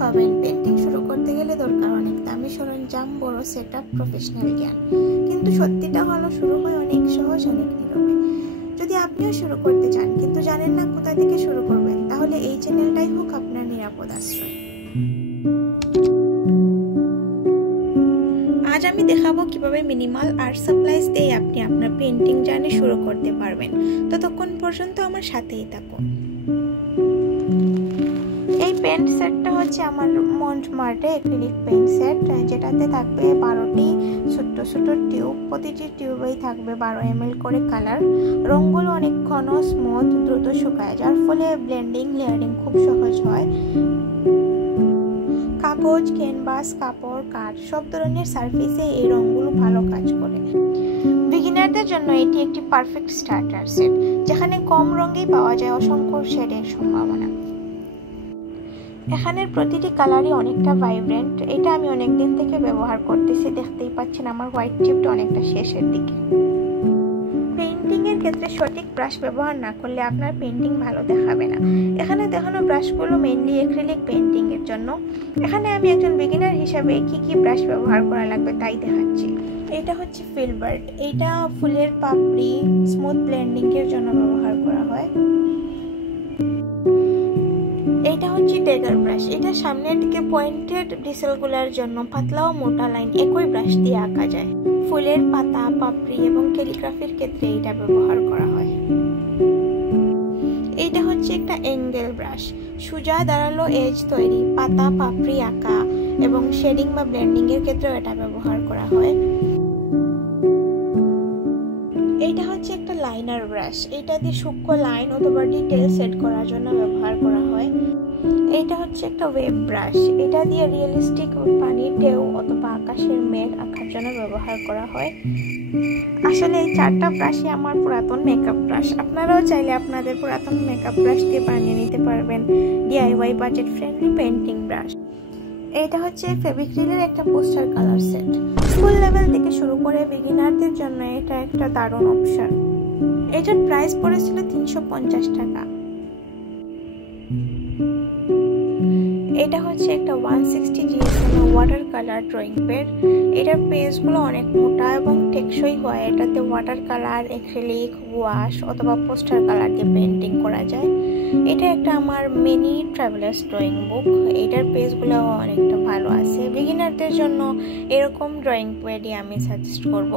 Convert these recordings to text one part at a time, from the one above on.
পাবেন। পেন্টিং শুরু করতে গেলে দরকার অনেক দামি সরঞ্জাম, বড় সেটআপ, প্রফেশনাল জ্ঞান। কিন্তু সত্যিটা হলো শুরু হয় অনেক সহজ, অনেক নীরবে। যদি আপনিও শুরু করতে চান কিন্তু জানেন না কোথা থেকে শুরু করবেন, তাহলে এই চ্যানেলটাই হোক আপনার নিরাপদ আশ্রয়। আজ আমি দেখাবো কিভাবে মিনিমাল আর্ট সাপ্লাইজ দিয়ে আপনি আপনার পেন্টিং জার্নি শুরু করতে পারবেন। ততক্ষণ পর্যন্ত আমার সাথেই থাকুন। এই পেন্ট সেটটা হচ্ছে আমার মন্টমার্টে অ্যাক্রিলিক পেন্ট সেট, যেটাতে থাকবে 12টি ছোট্ট ছোট্ট টিউব। প্রতিটি টিউবেই থাকবে 12 ml করে কালার। রঙগুলো অনেক ঘন, স্মুথ, দ্রুত শুকায়, যার ফলে ব্লেন্ডিং, লেয়ারিং খুব সহজ হয়। কাগজ, ক্যানভাস, কাপড়, কাঠ সব ধরনের সারফেসে এই রঙগুলো ভালো কাজ করে। বিগিনারদের জন্য এটি একটি পারফেক্ট স্টার্টার সেট, যেখানে কম রঙেই পাওয়া যায় অসংখ্য শেডের সম্ভাবনা। এখানের প্রতিটি কালারই অনেকটা ভাইব্রেন্ট। এটা আমি অনেকদিন থেকে ব্যবহার করতেছি, দেখতেই পাচ্ছেন আমার হোয়াইট টিপটা অনেকটা শেষের দিকে। পেইন্টিং এর ক্ষেত্রে সঠিক ব্রাশ ব্যবহার না করলে আপনার পেইন্টিং ভালো দেখাবে না। এখানে দেখানো ব্রাশগুলো মেইনলি অ্যাক্রিলিক পেইন্টিং এর জন্য। এখানে আমি একজন বিগিনার হিসাবে কি ব্রাশ ব্যবহার করা লাগবে তাই দেখাচ্ছি। এটা হচ্ছে ফিলবার্ট। এটা ফুলের পাপড়ি, স্মুথ ব্লেন্ডিং এর জন্য ব্যবহার করা হয়। এটা হচ্ছে ড্যাগার ব্রাশ। এটা সামনের দিকে পয়েন্টেড ব্রিসেলগুলোর জন্য। পাতলা ও মোটা লাইন একই ব্রাশ দিয়ে আঁকা যায়। ফুলের পাতা, পাপড়ি এবং ক্যালিগ্রাফির ক্ষেত্রে এটা ব্যবহার করা হয়। এটা হচ্ছে একটা অ্যাঙ্গেল ব্রাশ। সোজা দাঁড়ালো এজ তৈরি, পাতা, পাপড়ি আঁকা এবং শেডিং বা ব্লেন্ডিং এর ক্ষেত্রেও এটা ব্যবহার করা হয়। এটা হচ্ছে একটা লাইনার ব্রাশ। এটা দিয়ে সূক্ষ্ম লাইন অথবা ডিটেল সেট করার জন্য ব্যবহার করা হয়। এটা হচ্ছে একটা ওয়েভ ব্রাশ। এটা দিয়ে রিয়েলিস্টিক পানির ঢেউ অথবা আকাশের মেঘ আঁকার জন্য ব্যবহার করা হয়। আসলে এই 4টা ব্রাশই আমার পুরাতন মেকআপ ব্রাশ। আপনারাও চাইলে আপনাদের পুরাতন মেকআপ ব্রাশ দিয়ে বানিয়ে নিতে পারবেন DIY budget friendly painting brush. এটা হচ্ছে ফেভিক্রিলের একটা poster colour set. School level থেকে শুরু করে বিগিনারদের জন্য এটা একটা দারুণ অপশন। এটার প্রাইস পড়েছিল 350 টাকা। এটা হচ্ছে একটা 160 GSM water colour drawing pad. এটার পেজগুলো অনেক মোটা এবং টেকসই হয়। এটাতে ওয়াটার কালার, অ্যাক্রিলিক, ওয়াশ অথবা পোস্টার কালার দিয়ে পেন্টিং করা যায়। এটা একটা আমার মিনি ট্রাভেলার্স ড্রয়িং বুক। এটার পেজগুলো অনেকটা ভালো আছে। বিগিনারদের জন্য এরকম ড্রয়িং প্যাডই আমি সাজেস্ট করব।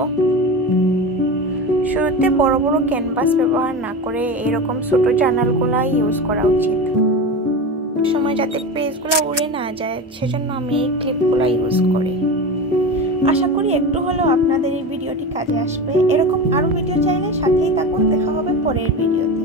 শুরুতে বড় বড় ক্যানভাস ব্যবহার না করে এরকম ছোট জার্নালগুলো ইউজ করা উচিত। সময় যাতে পেজগুলো উড়ে না যায় সেজন্য আমি এই ক্লিপগুলো ইউজ করি। আশা করি একটু হলেও আপনাদের এই ভিডিওটি কাজে আসবে। এরকম আরো ভিডিও চাইলে সাথেই থাকুন। দেখা হবে পরের ভিডিওতে।